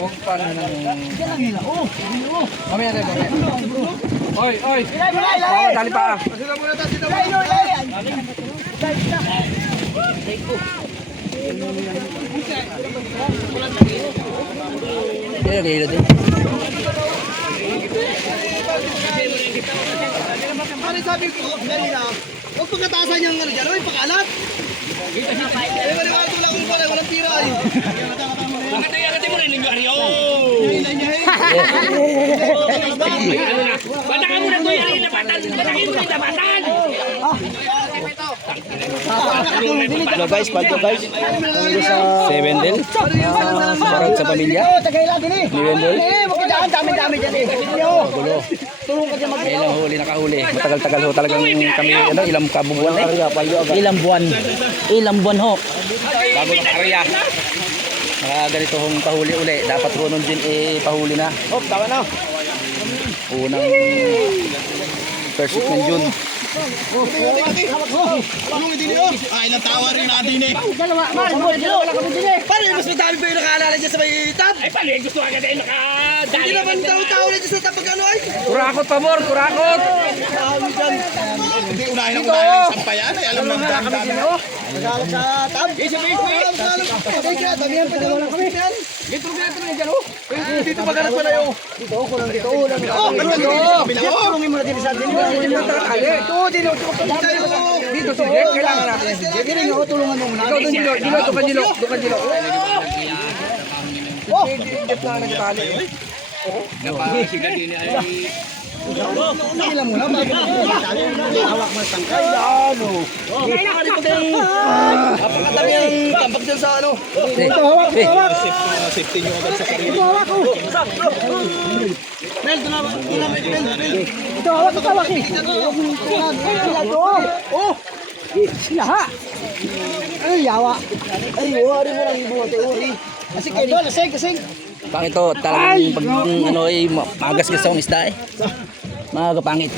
Huwag pa na nang... Mamaya tayo, mamaya. Oy, oy! Dali pa! Kaya rilo din. Ano sabi ko? Kanina, huwag pagkatasan niyang ano dyan, may pakalat. Ay, maniwala lang kung pala, walang tira eh. Angkat mo rin ninyo, Aryo! Batakan mo na ito, Aryo, napatan! Batakin mo rin, napatan! Hello guys, pato guys. Dito sa Wendel. Parang sa pamilya. Ni Wendel. Dami-dami dyan eh. Gulo. Ilang huli nakahuli. Matagal-tagal ho talagang kami ilang kabubuan eh. Ilang buwan ho. Bago makarya. Ganito hong pahuli uli. Dapat ho nun din pahuli na. Oh, tama na. Unang first week ng June. Anong hindi niyo? Ilang tawa rin natin eh. Dalawa, wala kami din eh! Paano yung mas madami pa yung nakaalala dyan sa may tab? Ay, paano yung gusto agad ay nakadali? Hindi naman tao-tao na dyan sa tab pagkano ay. Kurakot pabor, kurakot. Hindi, unahin ang yung sampayan ay alam lang dami. Nagalag sa tab? Isa ba yung quick? Damihan pa dyan. Dito na dyan oh. Dito ba ganap pa na yung? Dito, kulang dito. Oh, ano dito? Tulungin mo na din sa atin. Dito si Jack, kailangan natin si Jack. Hindi ako tulungan mo muna. Ikaw doon Dilo, doon ka Dilo. Oh! Jeff na nagtali. Napakasiga din ay... Ilan muna bago hawak mo ng tangkay. Ano? Napakadami ang tambak dyan sa ano. Ito hawak. Safety nyo agad sa karili. Ito hawak ko. Mel, ito na ba? Ito hawak. Oh! Sila ha! Ay, yawa. Ay, wari mo lang ibuhat. Kasi kayo, lasing. Bang ito, talagang pag ano ay magasgas ang isda eh. Magapangit.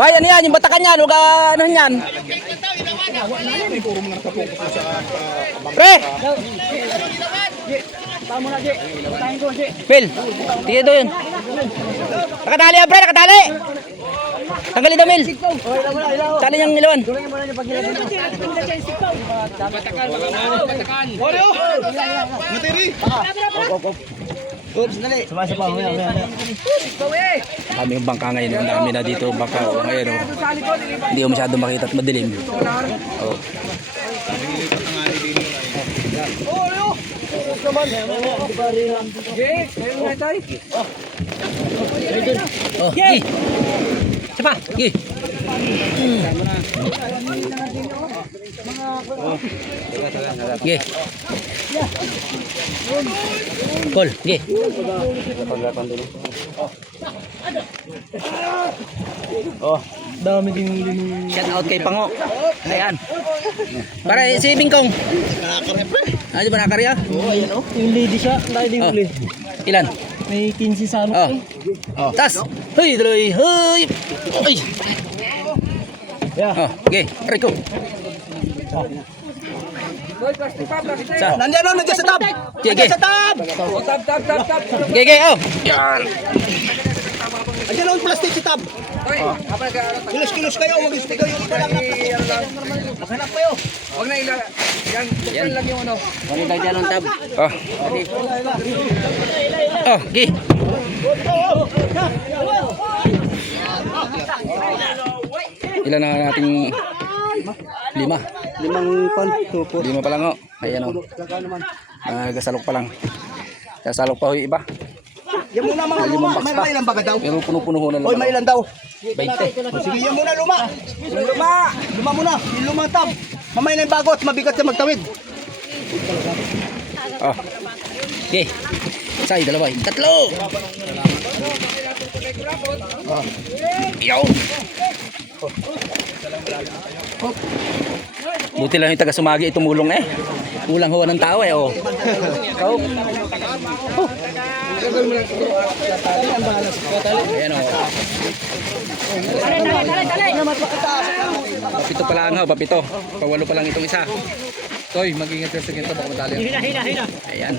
Ay, ano yan? Yung batakan yan. Huwag ano yan. Pre! Phil, tingin doon. Nakatali yan, pre, nakatali. Tanggalin daw, Mil. Tali niyang ilawan. Materi! Oops, dali. Kami yung bangka ngayon. Ang dami na dito bangka. Ngayon, oh. Hindi ko masyado makita at madilim. Oh. Oh, gi. Siapa? Gi. Gi. Kol, gi. Oh, dami din. Shout out kay Pango. Ayan. Para si Bingkong. Ah, di ba nakarya? Oo, ayan o. Yung lady siya, dahil yung huli. Ilan? May 15 sa ano. Oh. Tas. Hoy, daloy. Hoy. Ay. Yeah. Oh, okay. Rico. Sa. Nandiyan o, nandiyan sa tab. Sige. Sa tab. Tab. Okay, oh. Yan. Andiyan o, yung plastic sa tab. Kilos-kilos kayo, huwag gusto kayo yung iba lang na plastic. Maghanap kayo. Huwag na ila. Yan lang yung ano. Wala tayo dyan ang tab. Oh. Oh, okay. Ilan na nating 5. 5 pan, 5 pa lang ho. Ayan o. Nagasalok pa lang. Kasalok pa ho yung iba. Yan muna mga luma. May ilan baga daw? Pero puno-puno ho na Hoy, may ilan daw? 20. Sige, yan muna luma. Luma muna. Yung luma tab. Mamay na yung bagot, mabigat na magtawid. Oh. Okay. Isa, dalawa, tatlo. Yo. Buti lang yung taga Sumagi tumulong eh. Kulang huwa ng tao eh, oh. Oh. Ayan oh. Papito pa lang ho, papito. Pawalo pa lang itong isa. Toy, mag-ingat ka sa ginto, baka madali. Hina. Ayan.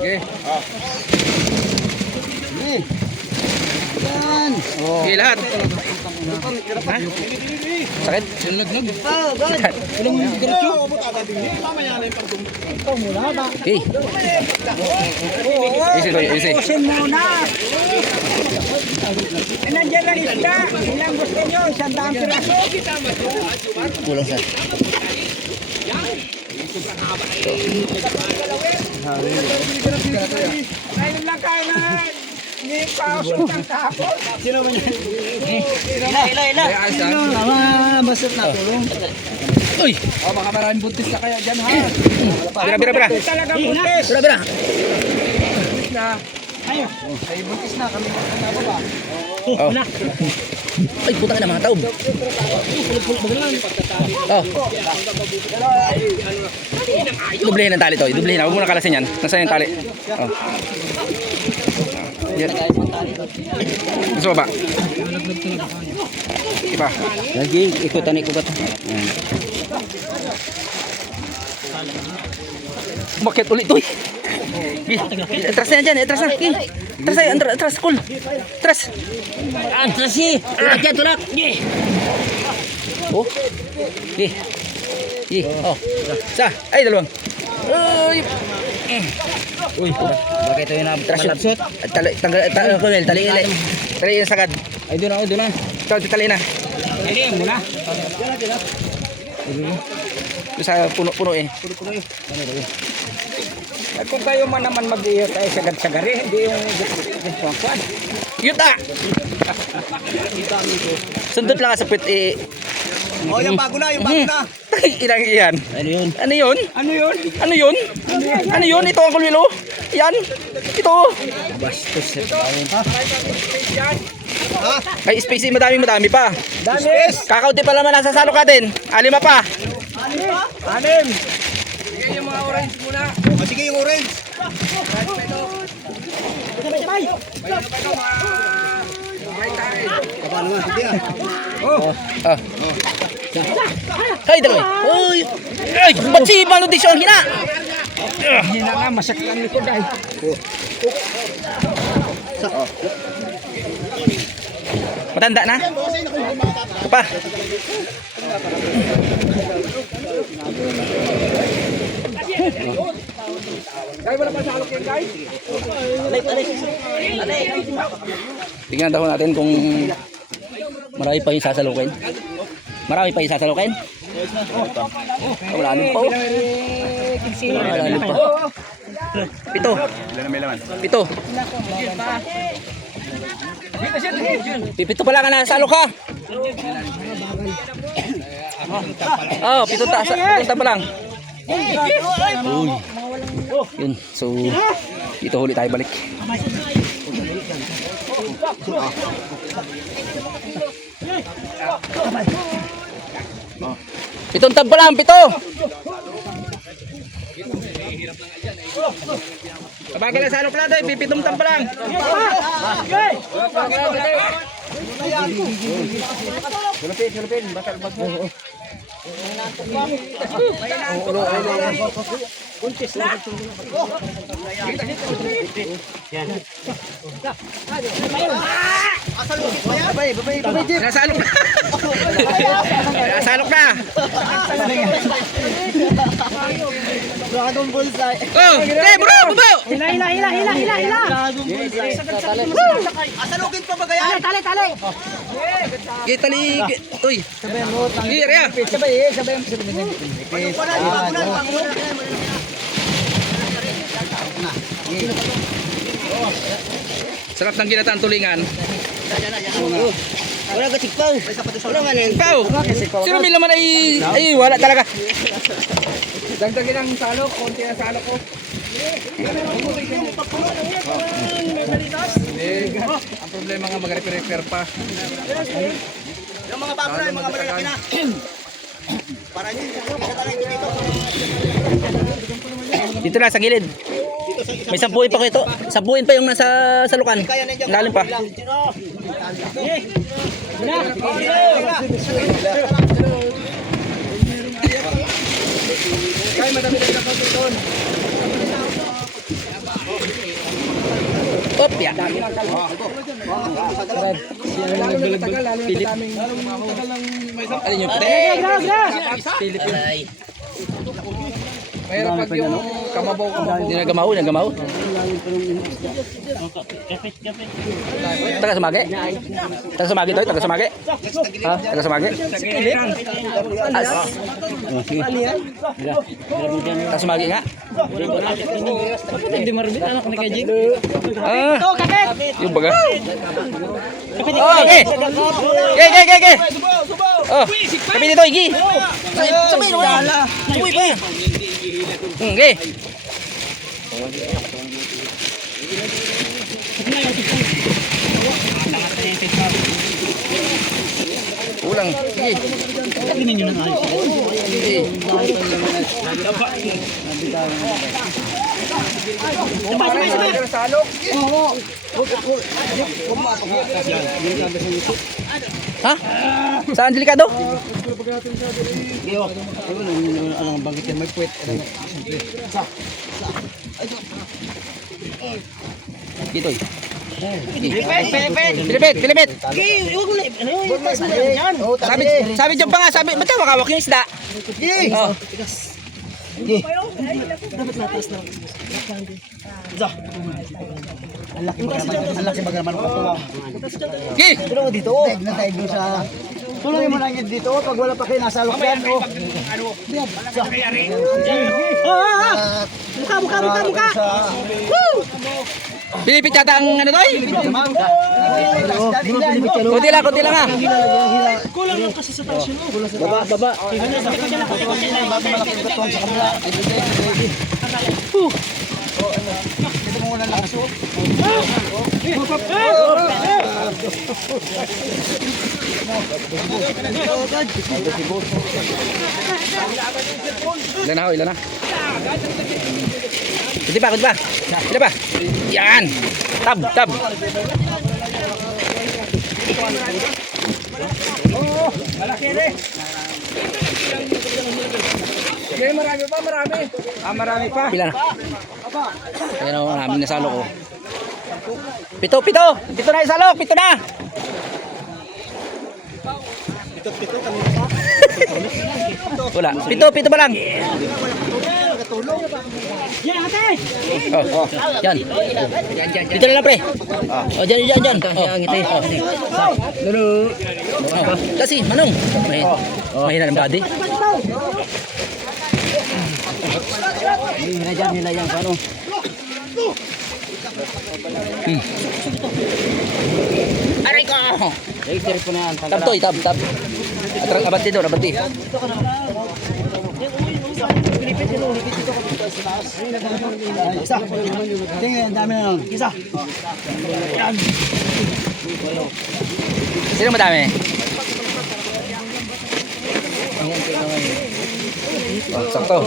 Okay. Yan. Okay, lahat. Ha? Sakit? Okay. Easy, Toy, easy. Pusin muna. Nandiyan lang isda. Ilang gusto nyo? 100 piraso. Kulang sa. Kainin lang kainin. Hindi pa usok ng kahapon. Masot na tulong. Uy! Oh, baka maraming buntis na kaya dyan ha. Bira. Talaga buntis. Bira. Ayun. Ay, buntis na kami. Ano ba? Oh. Ay, puta ka na mga taob. Oh. Dublehin ang tali to. Dublehin na. Huwag mo na kalasin yan. Nasaan yung tali? Oh. Yan. Gusto ba? Iba. Lagi, ikutan. Bakit ulit to? Atras na yan dyan. Atras na. Atras na. Atras. Cool. Atras. Atras eh. Tulak. Oh. Oh. Isa. Ay, dalawang. Uy. Uy. Bakit ito yung Trasot. Tali yung sagad. Ay, doon na. Tali na. Dali mo na. Doon sa puno eh. At kung kayo man naman mag-iyo tayo sagad-sagari, hindi yung kwan. Yuta! Sundot lang sa pit eh. Oh, yung bago na. Ilang iyan. Ano yun? Ito ang kulmilo. Yan. Ito. Bastos sa taon. Ay, spacey madami pa. Dami! Kakaunti pa naman nasa salo ka din. Alima pa. Anim! Oh, sige yung orange. Kapano nga, sige na. Ah. Ay, dalawa. Uy. Ay, ba't si maludisyon hina? Hindi na nga, masakit ang likod ay. Matanda na? Pa. Tingnan daw natin kung marami pa yung sasalukin. Marami pa yung sasalukin? Wala nang pa. Wala nang pa. Pito. Pito. Pito pala ka na, salo ka. Oh, pito pa lang. Uy. Yun, so dito huli tayo balik. Pitong tab pa lang, pito. Kabagay na sa alok natin, pipitong tab pa lang. Sulupin, bakal bago. Buntis na! Nasalok na. Nasalok na. Dragon Bullseye. Oh, hey bro, babo. Hila! Asalugin pa ba gaya? Tali! Kita ni, uy. Here ya. Sabay. Sarap ng ginataan tulingan. Wala ka tikpaw. Wala nga nang. Pau. Sino may laman ay wala talaga. Dagdagin ang salok, konti ang salok ko. Ang problema nga mag-repair pa. Yung mga bago na, yung mga malalaki na. Dito na sa gilid. May 10 pa ko ito. 10 pa yung nasa salukan. Lalim pa. Kaya madami na yung kapunti doon. Op, ya. Philip. Alin yung Philip. Mayroon pag yung kamabaw. Hindi na gamaw. Taga Sumagi? Taga Sumagi to? Taga Sumagi? Ha? Taga Sumagi? Philip? Taga Sumagi nga? Hindi marubit anak ni Kajik. Ah, yung baga. Oh, okay. Okay. Oh, kami dito, Igi. Sabihin mo yan. Uy pa. Okay. Ulang. Sige. Tingnan niyo na ayos. Sige. Ha? Saan delikado? Ang bangkit yan, may puwet. Dito. Pilipit. Sabi dyan pa nga, sabi, ba't hawak yung isda? Oh. Ang laki baga naman ang katuwa. Gi! Pero dito, nataig doon sa... Tuloy mo lang yan dito, pag wala pa kayo nasa loob yan. Mukha! Pilipit yata ang ano to? Kunti lang ha. Kulang lang kasi sa tasyo mo. Baba. Ito mo muna lang aso. Ilan na? Kunti pa. Ilan pa? Yan. Tab. Okay, marami pa. Marami pa. Pila na? Ayan o, namin na salok ko. Pito na yung salok, pito na. Wala, pito pa lang. Oh, yan. Dito na lang pre. Oh, dyan. Oh, kasi, manong. Mahina ng body. Nila yan. Ano? Aray ko! Tab. Abante doon. Isa. Tingnan, dami na nun. Isa. Sino madami? Oh, sakto.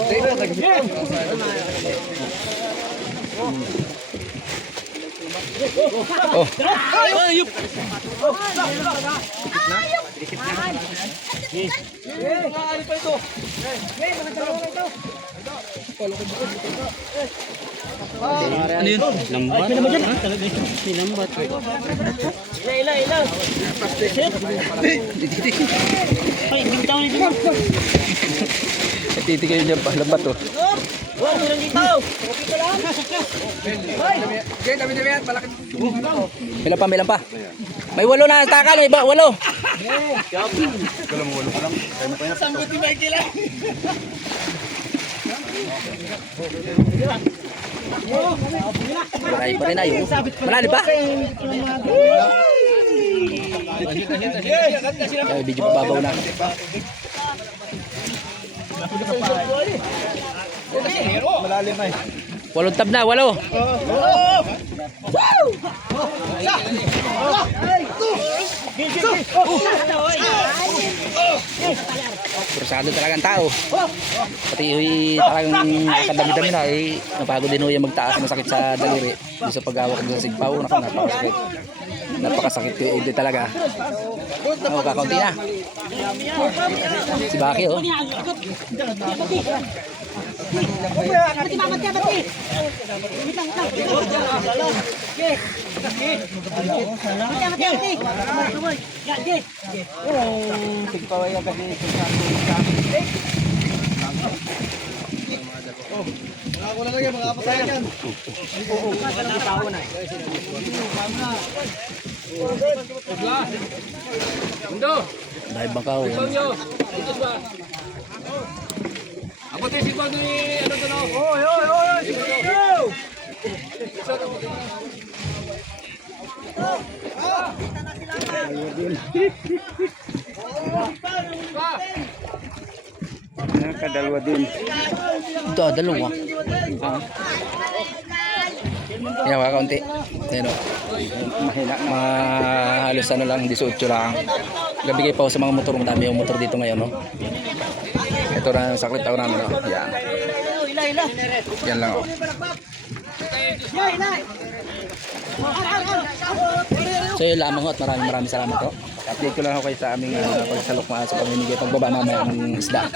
Oh. Ayup. Ano yun? Lambat. Ano ba dyan? Lambat. Ilan. Ay, bigtaw na dito. Titigil niya pa. Lambat to. Wow, meron dito. Dito lang. Okay, dami yan. Malaki. Ilan pa. May 8 na takal. May 8. Sambuti ba kila? Marami pa rin ayo. Marami pa. Ay, video pa babaw na. Malalim ay. 8 tab na, 8. Krusado talaga ang tao. Pati talagang nakadami-dami na napagod din yung magtaas ng sakit sa daliri. Di sa paghawak sa sigpaw, napakasakit. Napakasakit hindi talaga. Kakaunti na. Si Baki oh. Ako na lang yan, mga kapatayan yan. Dahil bangkaw. Ako tayo si Kondo ni ano to no? Oy, oy, oy! Nakadalwa din. Ito, dalawa. Yan, kakaunti. Ayan o. Mahina na. Halos ano lang, 18 lang. Gabigay pa ako sa mga motor. Madami yung motor dito ngayon, no? Ito na saklit ako namin, no? Yan. Yan lang, oh. So yun lamang, at maraming salamat, oh. Update ko lang ako kayo sa aming pagsalok sa pamimigay pagbaba mamaya ng isda.